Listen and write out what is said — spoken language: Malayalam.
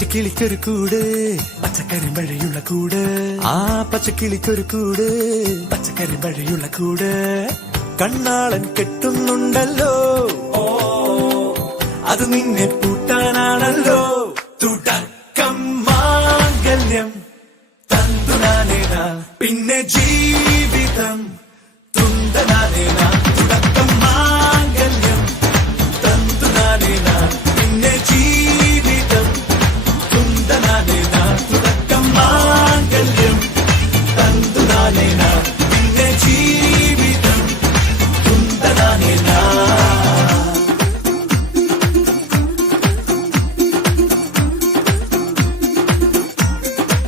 പച്ചക്കിളിക്കൊരു കൂട് പച്ചക്കറി മഴയുള്ള കൂട് ആ പച്ചക്കിളിക്കൊരു കൂട് പച്ചക്കറി മഴയുള്ള കൂട് കണ്ണാളൻ കെട്ടുന്നുണ്ടല്ലോ അത് നിന്നെ പൂട്ടാനാണല്ലോ തുടക്കം മാംഗല്യം തന്തുനാനേന പിന്നെ